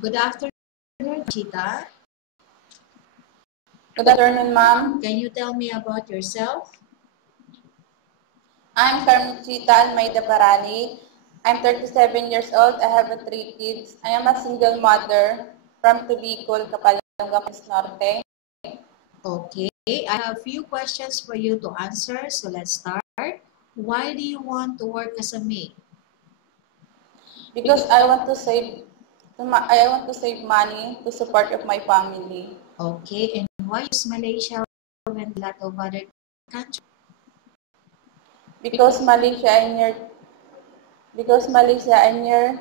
Good afternoon, Chita. Good afternoon, ma'am. Can you tell me about yourself? I'm Carmchita Mayda Parani. I'm 37 years old. I have 3 kids. I am a single mother from Tubicol, Kapalonga, Norte. Okay, I have a few questions for you to answer, so let's start. Why do you want to work as a maid? Because I want to save money to support of my family. Okay, and why is Malaysia when a lot of other countries? Because Malaysia and near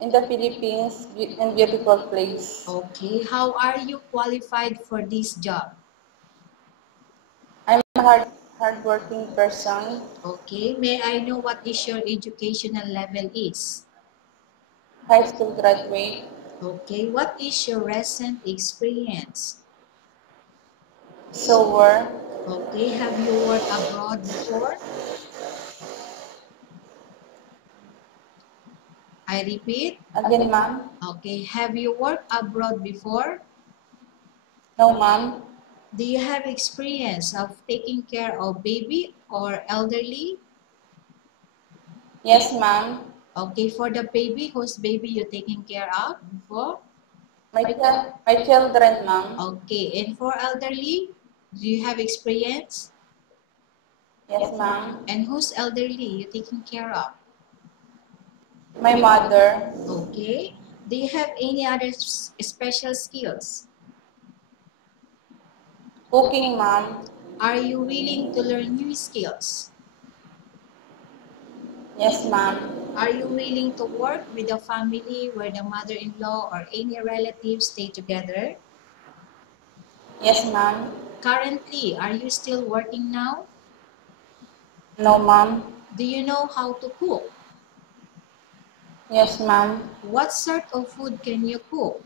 in the Philippines and beautiful place. Okay, how are you qualified for this job? I'm a hardworking person. Okay, may I know what is your educational level is? High school graduate. Okay, what is your recent experience? Sower. Okay, have you worked abroad before? I repeat. Again, ma'am. Okay, have you worked abroad before? No, ma'am. Do you have experience of taking care of baby or elderly? Yes, ma'am. Okay, for the baby, whose baby you're taking care of before? My children, ma'am. Okay, and for elderly, do you have experience? Yes, ma'am. And whose elderly you taking care of? My mother. Okay, do you have any other special skills? Cooking, ma'am. Are you willing to learn new skills? Yes, ma'am. Are you willing to work with a family where the mother-in-law or any relatives stay together? Yes, ma'am. Currently, are you still working now? No, ma'am. Do you know how to cook? Yes, ma'am. What sort of food can you cook?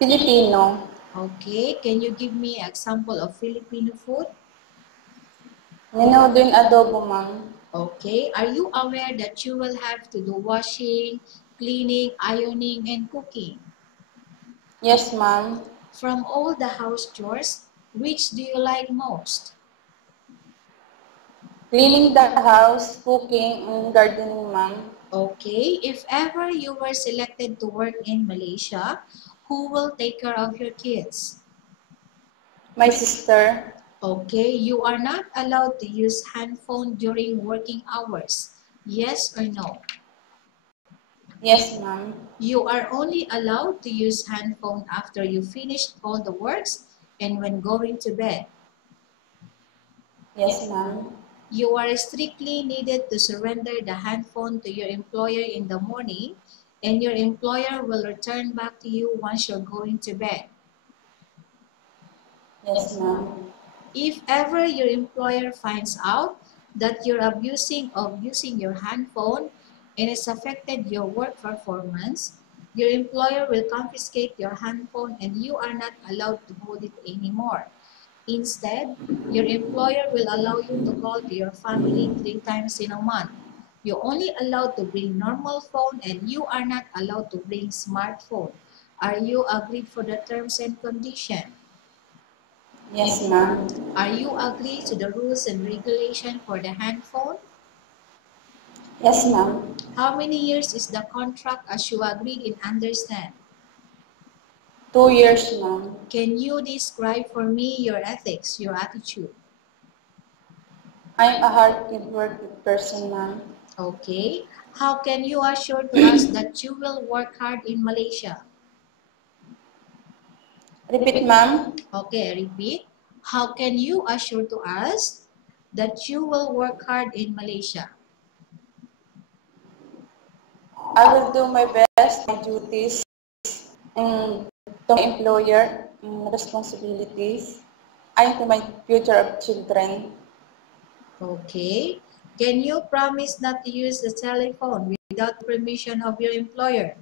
Filipino. Okay, can you give me an example of Filipino food? Menudo in adobo, ma'am. Okay, are you aware that you will have to do washing, cleaning, ironing, and cooking? Yes, ma'am. From all the house chores, which do you like most? Cleaning the house, cooking, and gardening, ma'am. Okay, if ever you were selected to work in Malaysia, who will take care of your kids? My sister. Okay, you are not allowed to use handphone during working hours. Yes or no? Yes, ma'am. You are only allowed to use handphone after you finished all the works and when going to bed. Yes, ma'am. You are strictly needed to surrender the handphone to your employer in the morning, and your employer will return back to you once you're going to bed. Yes, ma'am. If ever your employer finds out that you're abusing of using your handphone and it's affected your work performance, your employer will confiscate your handphone and you are not allowed to hold it anymore. Instead, your employer will allow you to call to your family 3 times in a month. You're only allowed to bring normal phone and you are not allowed to bring smartphone. Are you agreed for the terms and condition? Yes, ma'am. Are you agree to the rules and regulation for the handphone? Yes, ma'am. How many years is the contract as you agreed and understand? 2 years, ma'am. Can you describe for me your ethics, your attitude? I'm a hard-working person, ma'am. Okay. How can you assure to us that you will work hard in Malaysia? Repeat, ma'am. Okay, repeat. How can you assure to us that you will work hard in Malaysia? I will do my best, my duties, and to my employer, responsibilities, and to my future of children. Okay. Can you promise not to use the telephone without permission of your employer?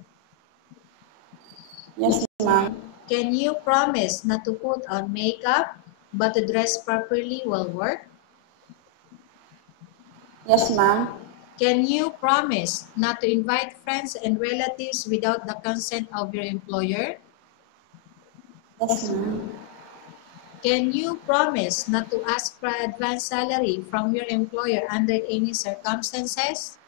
Yes, ma'am. Can you promise not to put on makeup but to dress properly while work? Yes, ma'am. Can you promise not to invite friends and relatives without the consent of your employer? Yes, ma'am. Can you promise not to ask for advance salary from your employer under any circumstances?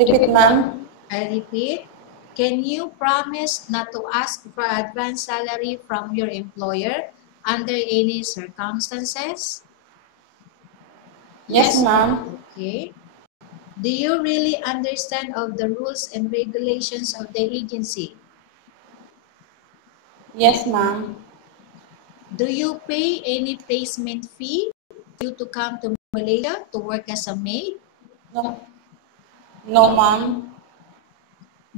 Repeat, ma'am. I repeat, can you promise not to ask for advance salary from your employer under any circumstances? Yes, ma'am. Okay. Do you really understand of the rules and regulations of the agency? Yes, ma'am. Do you pay any placement fee for you to come to Malaysia to work as a maid? No, no, ma'am.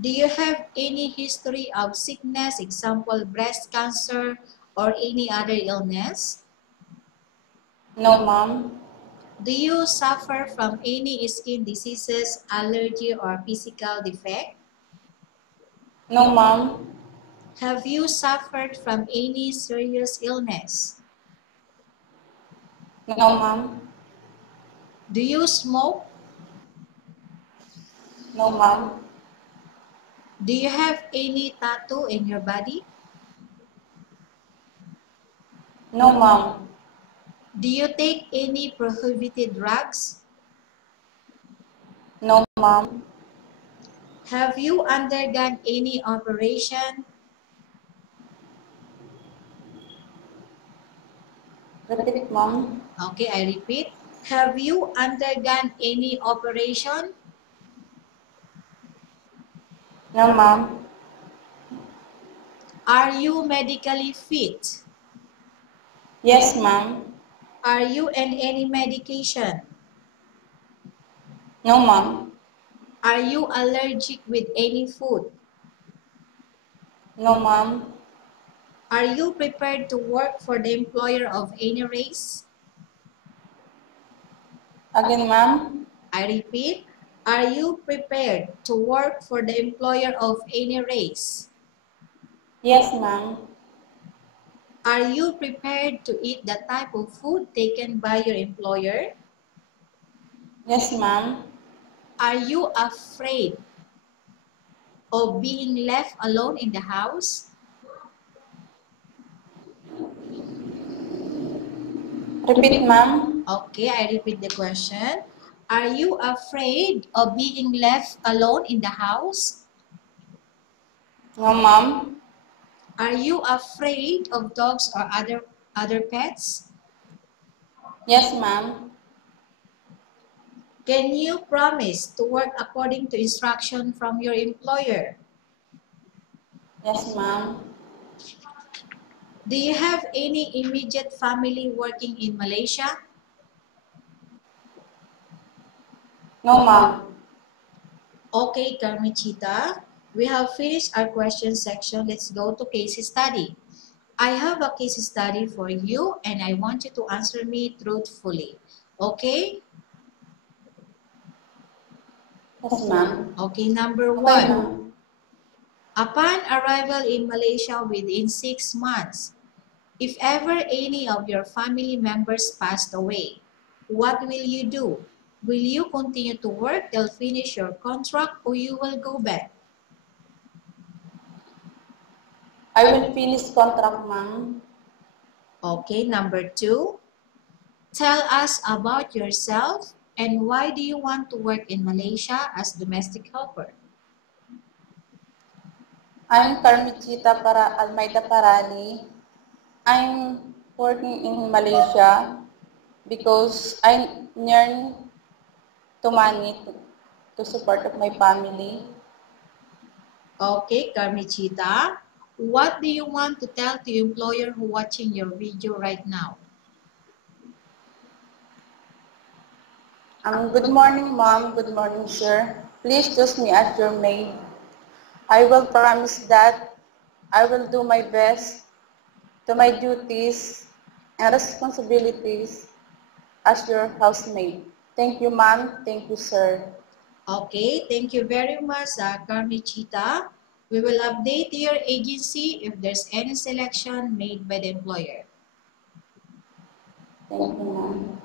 Do you have any history of sickness, example breast cancer or any other illness? No, ma'am. Do you suffer from any skin diseases, allergy or physical defect? No, ma'am. Have you suffered from any serious illness? No, ma'am. Do you smoke? No, ma'am. Do you have any tattoo in your body? No, ma'am. Do you take any prohibited drugs? No, ma'am. Have you undergone any operation? Repeat, ma'am. Okay, I repeat. Have you undergone any operation? No, ma'am. Are you medically fit? Yes, ma'am. Are you on any medication? No, ma'am. Are you allergic with any food? No, ma'am. Are you prepared to work for the employer of any race? Again, ma'am. I repeat, are you prepared to work for the employer of any race? Yes, ma'am. Are you prepared to eat the type of food taken by your employer? Yes, ma'am. Are you afraid of being left alone in the house? Repeat, ma'am. Okay, I repeat the question. Are you afraid of being left alone in the house? No, ma'am. Are you afraid of dogs or other pets? Yes, ma'am. Can you promise to work according to instruction from your employer? Yes, ma'am. Do you have any immediate family working in Malaysia? No, ma'am. Okay, Carmichita, we have finished our question section. Let's go to case study. I have a case study for you and I want you to answer me truthfully. Okay? Yes, ma'am. Okay, number Okay, one. ma'am. Upon arrival in Malaysia within 6 months, if ever any of your family members passed away, what will you do? Will you continue to work till finish your contract or you will go back? I will finish contract, ma'am. Okay, number two. Tell us about yourself and why do you want to work in Malaysia as domestic helper? I'm Carmichita para Almeida Parani. I'm working in Malaysia because I earn to money to support of my family. Okay, Carmichita, what do you want to tell the employer who watching your video right now? Good morning, ma'am. Good morning, sir. Please choose me as your maid. I will promise that I will do my best to my duties and responsibilities as your housemaid. Thank you, ma'am. Thank you, sir. Okay, thank you very much, Carmichita. We will update your agency if there's any selection made by the employer. Thank you, ma'am.